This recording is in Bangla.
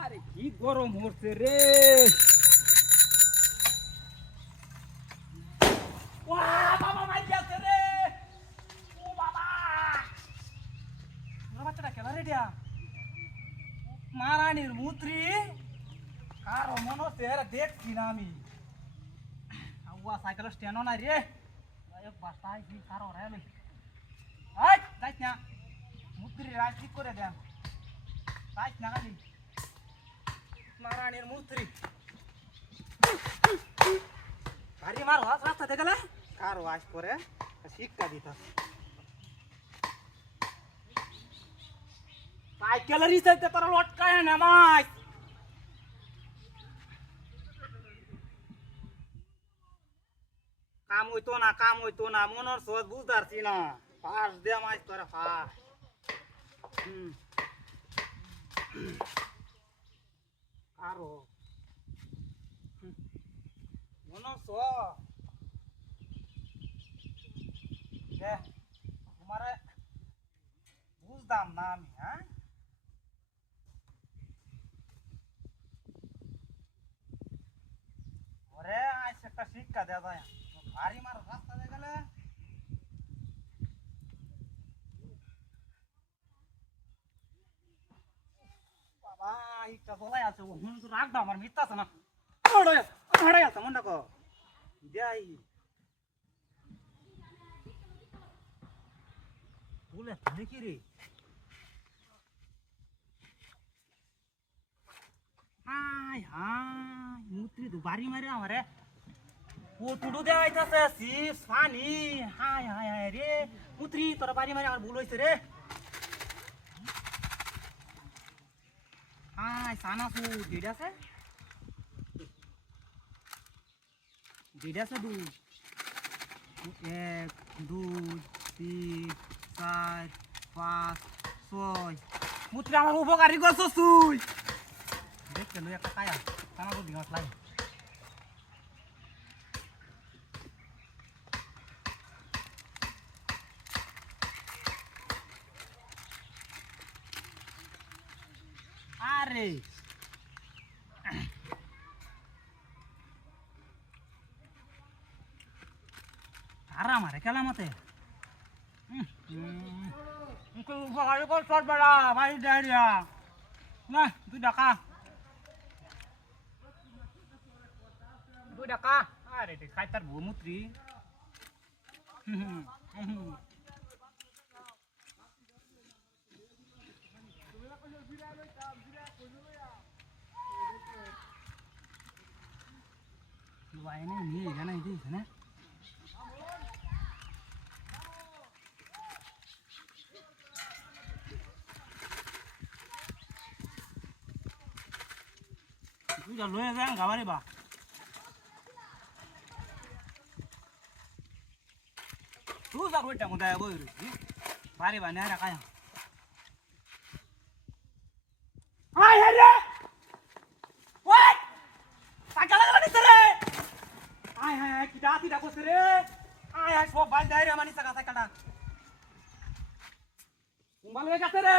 আরে কি গরম হচ্ছে রে। বাবা মাই গেছে রে। ও বাবা, বাচ্চাটা খেলা রেডিয়া মারানির মুত্রি কারো মনে হচ্ছে এরা দেখছি না আমি। আব্বা সাইকেল স্ট্যান্ডও নাই রে। বাসায় কি কারো রে যাইস না, মুত্রি রাজ ঠিক করে দেন। যাইস না খালি মারানির মুত্রি ভারী মার রাস্তা দেখলে কারো আজ করে শিক্ষা দিত। সাইকেলের ইসাইতে তোরা লটকায় না মাই। কাম হইতো না মনের সোচ বুঝতে না। ফাঁস দে মাছ তোরা ফাঁস। আরো মনের সোচ তোমারে বুঝতাম না আমি। হ্যাঁ ওরে আজ একটা শিক্ষা দেওয়া যায়। ভারী মার রাস্তা দিয়ে গেলে বাবা ইটা বলাই আছে ও হুন তো রাখ দাও আমার মিথ্যা আছে না। হাড়াই আছে মন রাখো যাই বলে দেখি রে। হাই হাই মুত্রি তো বাড়ি মারে আমারে ও টুডু দেওয়া হইতাছে চিপস পানি। হাই হাই হাই রে মুত্রি তোরা বাড়ি মারে আমার ভুল হয়েছে রে। হাই সানাসু দুইটা আছে দুই এক দুই তিন চার পাঁচ ছয় মুত্রি আমার উপকারী করছো তুই দেখতে লই একটা কায়া সানাসু দিঙাস লাগে। আরে তারা মারে খেলা মতে উপকারী করছ বেড়া ভাই ডায়রিয়া না 2 টাকা 2 টাকা। আরে খাই তার ভূমুত্রি নিয়ে জানাই দিয়েছে না। তুই যা লয়ে যান গাবারে বা তুই যা কইটা মধ্যে বই রে বাড়ি বা নেরা কায়া। হাই হে রে ওই পাগলা লাগা নিছে রে। হাই হাই কি দাতি ডাকছ রে। হাই হাই সব বাল দাইরে মানি সাকা সাকাটা মোবাইল হয়ে গেছে রে।